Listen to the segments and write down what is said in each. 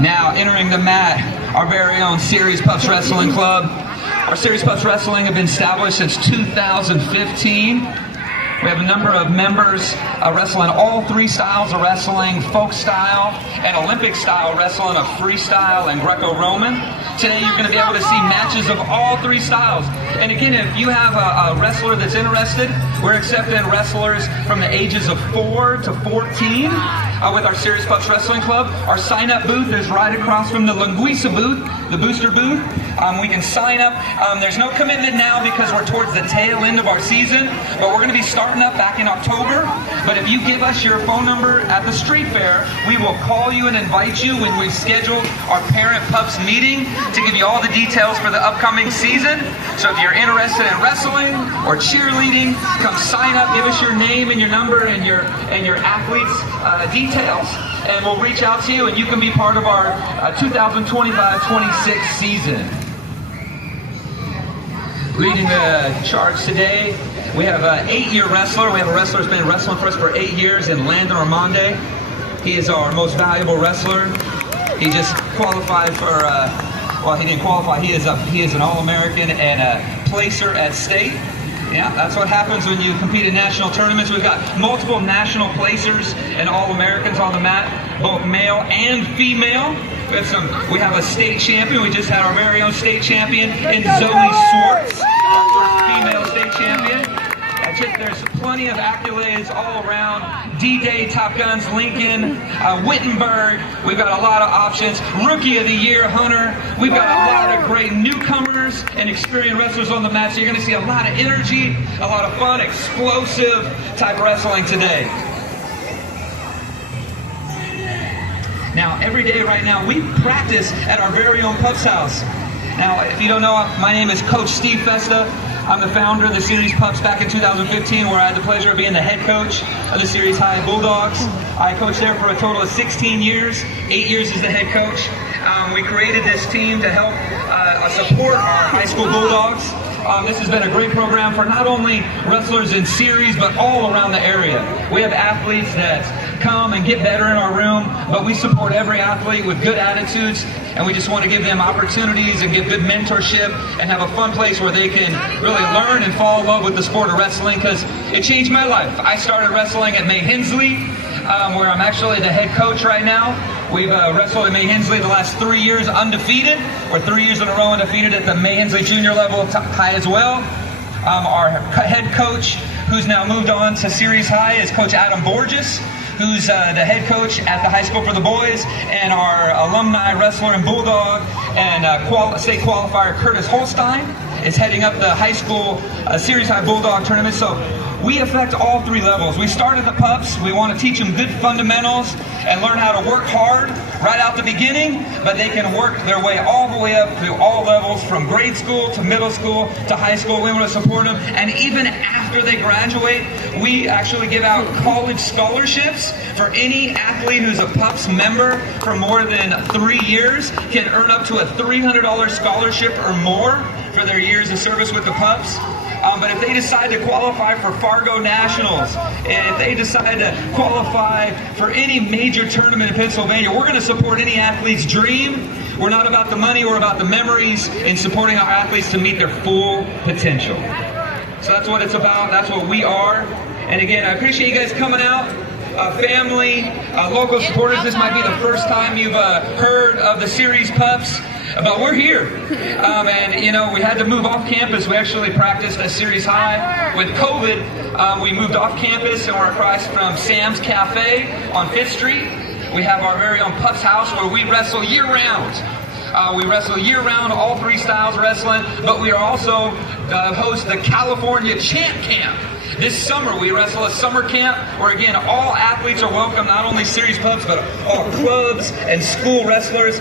Now entering the mat, our very own Cere's Pups Wrestling Club. Our Cere's Pups Wrestling have been established since 2015. We have a number of members wrestling all three styles of wrestling: folk style and Olympic style wrestling of freestyle and Greco-Roman. Today you're going to be able to see matches of all three styles. And again, if you have a wrestler that's interested, we're accepting wrestlers from the ages of 4 to 14 with our Cere's Pups Wrestling Club. Our sign-up booth is right across from the Linguisa booth, the booster booth. We can sign up. There's no commitment now because we're towards the tail end of our season, but we're going to be starting up back in October. But if you give us your phone number at the street fair, we will call you and invite you when we schedule our parent pups meeting to give you all the details for the upcoming season. So if you're interested in wrestling or cheerleading, come sign up, give us your name and your number and your athlete's details, and we'll reach out to you and you can be part of our 2025-26 season. Leading the charge today, we have an 8-year wrestler. We have a wrestler who's been wrestling for us for 8 years in Landon Armande. He is our most valuable wrestler. He just qualified for, well, he didn't qualify. He is an All-American and a placer at state. Yeah, that's what happens when you compete in national tournaments. We've got multiple national placers and All-Americans on the mat, both male and female. We have a state champion. We just had our very own state champion in Zoe Swartz, our first female state champion. There's plenty of accolades all around. D-Day, Top Guns, Lincoln, Wittenberg. We've got a lot of options. Rookie of the Year, Hunter. We've got a lot of great newcomers and experienced wrestlers on the mat. So you're going to see a lot of energy, a lot of fun, explosive type wrestling today. Now, every day right now, we practice at our very own Pups House. Now, if you don't know, my name is Coach Steve Festa. I'm the founder of the Cere's Pups back in 2015, where I had the pleasure of being the head coach of the Ceres High Bulldogs. I coached there for a total of 16 years, 8 years as the head coach. We created this team to help support our high school Bulldogs. This has been a great program for not only wrestlers in Ceres, but all around the area. We have athletes that come and get better in our room, but we support every athlete with good attitudes, and we just want to give them opportunities and give good mentorship and have a fun place where they can really learn and fall in love with the sport of wrestling, because it changed my life. I started wrestling at May Hensley, where I'm actually the head coach right now. We've wrestled at May Hensley the last 3 years undefeated. We're 3 years in a row undefeated at the May Hensley junior level high as well. Our head coach, who's now moved on to Ceres High, is Coach Adam Borges, who's the head coach at the high school for the boys, and our alumni wrestler and Bulldog and state qualifier Curtis Holstein is heading up the high school Ceres High Bulldog tournament. So we affect all three levels. We start at the pups. We want to teach them good fundamentals and learn how to work hard right out the beginning, but they can work their way all the way up through all levels, from grade school to middle school to high school. We want to support them, and even after they graduate, we actually give out college scholarships for any athlete who's a pups member for more than 3 years. Can earn up to a $300 scholarship or more for their years of service with the pups. But if they decide to qualify for Fargo Nationals, and if they decide to qualify for any major tournament in Pennsylvania, we're going to support any athlete's dream. We're not about the money, we're about the memories and supporting our athletes to meet their full potential. So that's what it's about, that's what we are. And again, I appreciate you guys coming out. Family, local supporters, this might be the first time you've heard of the Ceres Pups. But we're here, and you know, we had to move off campus. We actually practiced at Ceres High. With COVID, we moved off campus, and we're across from Sam's Cafe on 5th Street. We have our very own Pups House where we wrestle year-round. We wrestle year-round, all three styles of wrestling, but we are also host the California Champ Camp. This summer, we wrestle a summer camp where, again, all athletes are welcome, not only Ceres Pups, but all clubs and school wrestlers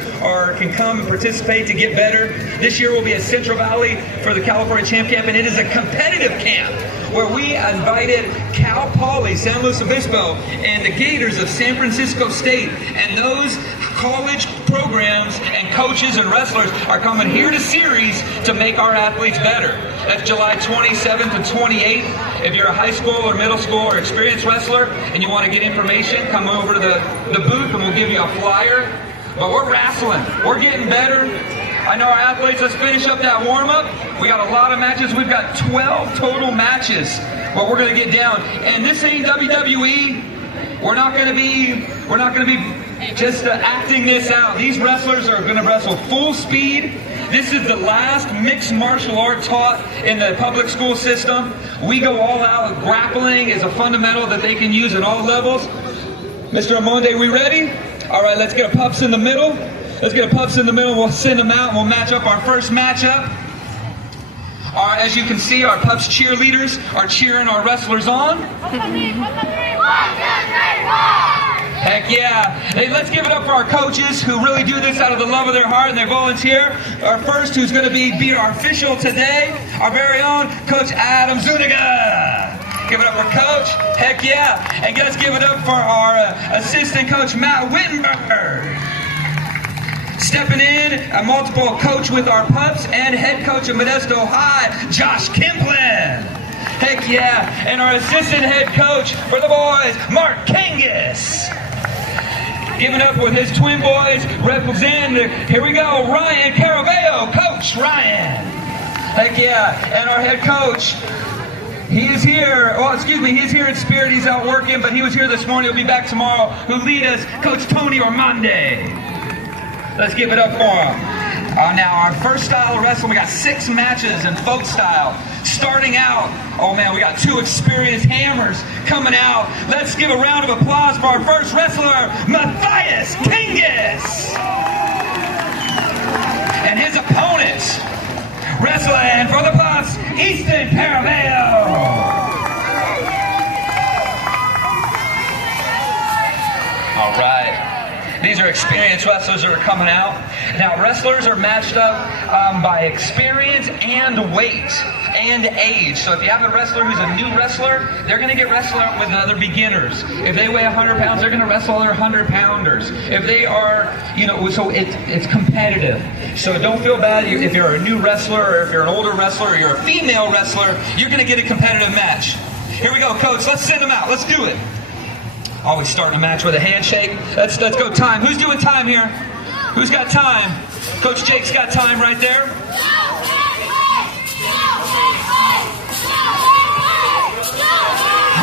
can come and participate to get better. This year will be at Central Valley for the California Champ Camp, and it is a competitive camp where we invited Cal Poly, San Luis Obispo, and the Gators of San Francisco State, and those college programs and coaches and wrestlers are coming here to Ceres to make our athletes better. That's July 27th and 28th. If you're a high school or middle school or experienced wrestler and you want to get information, come over to the booth and we'll give you a flyer. but we're wrestling. We're getting better. I know our athletes, let's finish up that warm-up. We got a lot of matches. We've got 12 total matches, but we're going to get down. And this ain't WWE. We're not going to be just acting this out. These wrestlers are going to wrestle full speed. This is the last mixed martial art taught in the public school system. We go all out. Grappling is a fundamental that they can use at all levels. Mr. Amonde, we ready? All right, let's get a pups in the middle. Let's get a pups in the middle. We'll send them out and we'll match up our first matchup. All right, as you can see, our pups cheerleaders are cheering our wrestlers on. Heck yeah. Hey, let's give it up for our coaches who really do this out of the love of their heart and they volunteer. Our first, who's going to be our official today, our very own Coach Adam Zuniga. Give it up for Coach. Heck yeah. And let's give it up for our assistant coach, Matt Wittenberg. Stepping in, a multiple coach with our pups, and head coach of Modesto High, Josh Kimplin. Heck yeah. And our assistant head coach for the boys, Mark Kangas. Giving up with his twin boys, representing, here we go, Ryan Caravello, Coach Ryan. Heck yeah. And our head coach, he is here, he's here in spirit, he's out working, but he was here this morning, he'll be back tomorrow, who lead us, Coach Tony Ormonde. Let's give it up for him. Now, our first style of wrestling, we got 6 matches in folk style. Starting out, oh man, we got 2 experienced hammers coming out. Let's give a round of applause for our first wrestler, Matthias Kangas. And his opponent, wrestling for the pups, Easton Caravello. All right. These are experienced wrestlers that are coming out. Now, wrestlers are matched up by experience and weight and age. So if you have a wrestler who's a new wrestler, they're going to get wrestling with other beginners. If they weigh 100 pounds, they're going to wrestle other 100-pounders. If they are, so it's competitive. So don't feel bad if you're a new wrestler or if you're an older wrestler or you're a female wrestler, you're going to get a competitive match. Here we go, Coach. Let's send them out. Let's do it. Always starting a match with a handshake. Let's go time. Who's doing time here? Who's got time? Coach Jake's got time right there.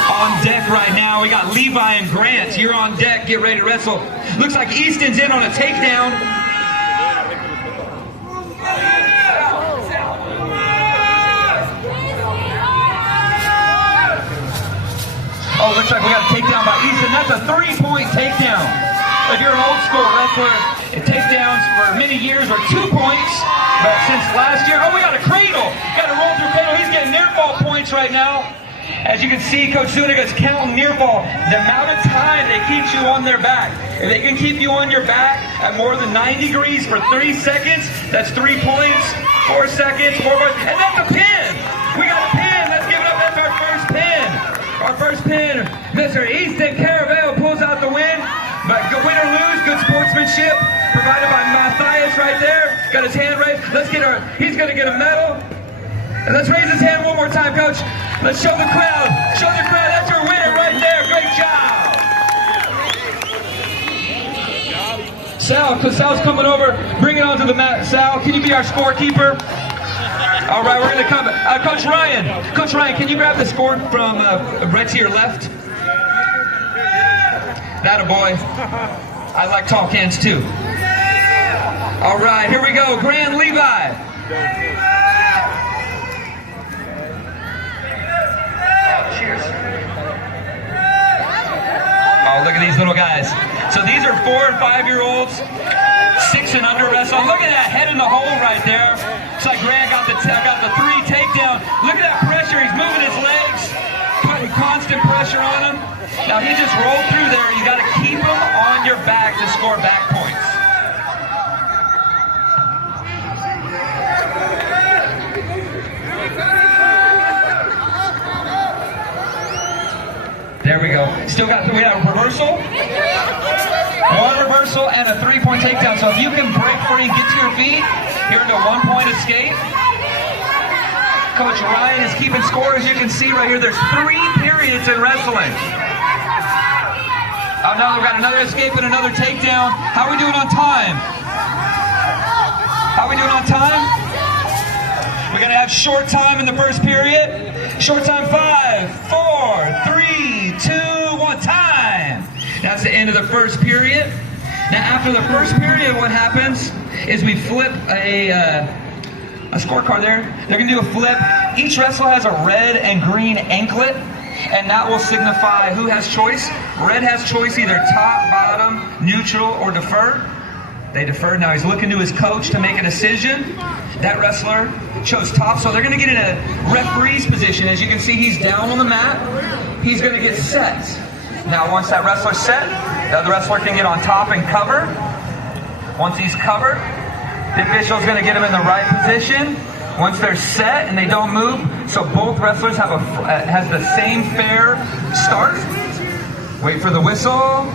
On deck right now, we got Levi and Grant. You're on deck. Get ready to wrestle. Looks like Easton's in on a takedown. Oh, looks like we got a takedown by Easton. That's a 3-point takedown. If you're an old school wrestler, takedowns for many years are 2 points. But since last year, oh, we got a cradle. Got a roll through cradle. He's getting near fall points right now. As you can see, Coach Zuniga's counting near fall. The amount of time they keep you on their back. If they can keep you on your back at more than 90 degrees for 3 seconds, that's 3 points. 4 seconds, 4 points, and that's a pin. We got a pin. Let's give it up. That's our first pin. Our first pin, Mr. Easton Caravello pulls out the win. But win or lose, good sportsmanship provided by Matthias right there. Got his hand raised. He's going to get a medal. And let's raise his hand one more time, Coach. Let's show the crowd. Show the crowd. That's your winner right there. Great job. Sal's coming over. Bring it onto the mat. Sal, can you be our scorekeeper? All right, we're going to come. Coach Ryan, can you grab the score from right to your left? That a boy. I like tall cans too. All right, here we go. Grand Levi. Cheers. Oh, look at these little guys. So these are 4 and 5-year-olds, 6 and under wrestling. Look at that head in the hole right there. It's like Grant got the 3 takedown. Look at that pressure. He's moving his legs, putting constant pressure on him. Now he just rolled through there. You got to keep him on your back to score back points. There we go. We have a reversal. 1 reversal and a 3-point takedown. So if you can break free, get to your feet, you're into a 1-point escape. Coach Ryan is keeping score. As you can see right here, there's 3 periods in wrestling. Oh no, we've got another escape and another takedown. How are we doing on time? How are we doing on time? We're going to have short time in the first period. Short time, 5, 4, 3, 2, 1, time. That's the end of the first period. Now after the first period, what happens is we flip a scorecard there. They're going to do a flip. Each wrestler has a red and green anklet, and that will signify who has choice. Red has choice either top, bottom, neutral, or defer. They deferred. Now he's looking to his coach to make a decision. That wrestler chose top, so they're going to get in a referee's position. As you can see, he's down on the mat. He's going to get set. Now once that wrestler's set, the other wrestler can get on top and cover. Once he's covered, the official's going to get him in the right position. Once they're set and they don't move, so both wrestlers have has the same fair start. Wait for the whistle.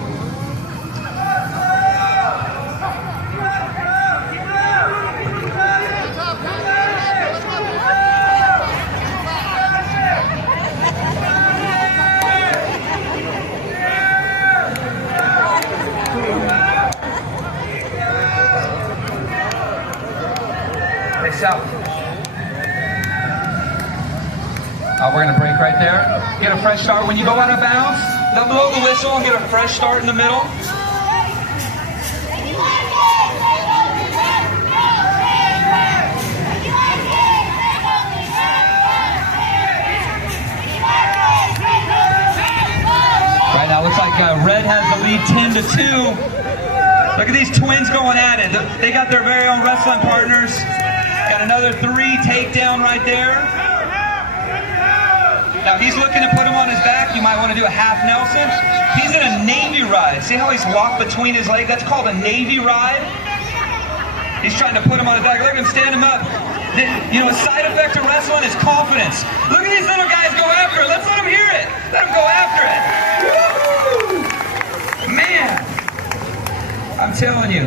Out. We're going to break right there. Get a fresh start. When you go out of bounds, they'll blow the whistle and get a fresh start in the middle. Right now, looks like Red has the lead 10-2. Look at these twins going at it. They got their very own wrestling partners. Got another 3 takedown right there. Now he's looking to put him on his back. You might want to do a half Nelson. He's in a Navy ride. See how he's locked between his legs? That's called a Navy ride. He's trying to put him on his back. Look at him, stand him up. You know, a side effect of wrestling is confidence. Look at these little guys go after it. Let's let them hear it. Let them go after it. Woo! Man, I'm telling you.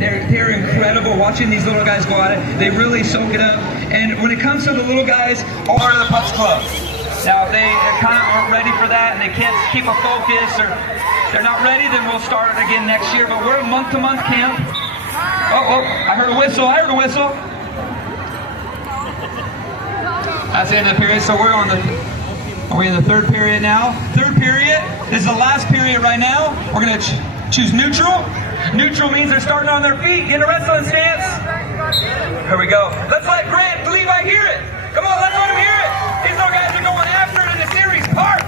They're incredible. Watching these little guys go at it, they really soak it up. And when it comes to the little guys, all part of the Pups Club. Now, if they kind of aren't ready for that and they can't keep a focus or they're not ready, then we'll start it again next year. But we're a month-to-month camp. Oh, I heard a whistle. I heard a whistle. That's the end of the period. So we're in the third period now. Third period. This is the last period right now. We're going to choose neutral. Neutral means they're starting on their feet, in a wrestling stance. Here we go. Let's let Grant Levi hear it. Come on, let's let him hear it. These little guys are going after it in the series park.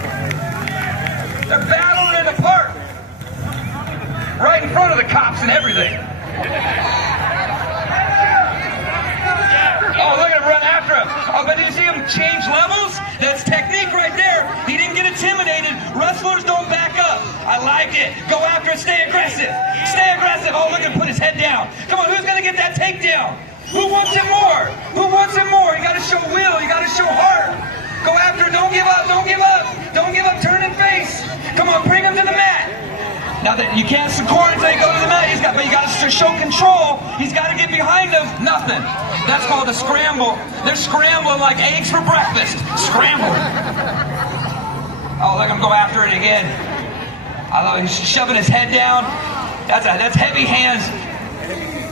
They're battling in the park. Right in front of the cops and everything. Oh, look at him run after him. Oh, but did you see him change levels? That's technique right there. He didn't get intimidated. Wrestlers don't back up. I like it. Go after it. Stay aggressive. Stay aggressive. Oh, look at him put his head down. Come on, who's going to get that takedown? Who wants it more? Who wants it more? You got to show will. You got to show heart. Go after it. Don't give up. Don't give up. Don't give up. Turn and face. Come on, bring him to the mat. Now that you can't score until you go to the mat, but you got to show control. He's got to get behind him. Nothing. That's called a scramble. They're scrambling like eggs for breakfast. Scrambling. Oh, let him go after it again. I love it. He's shoving his head down. That's heavy hands.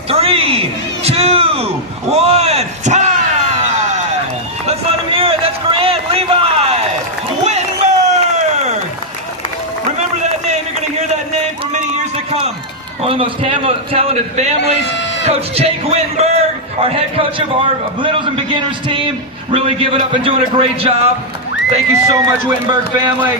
3, 2, 1, time! Let's let him hear it. That's Grant Levi Wittenberg. Remember that name. You're going to hear that name for many years to come. One of the most talented families. Coach Jake Wittenberg, our head coach of our Littles and Beginners team, really giving up and doing a great job. Thank you so much, Wittenberg family.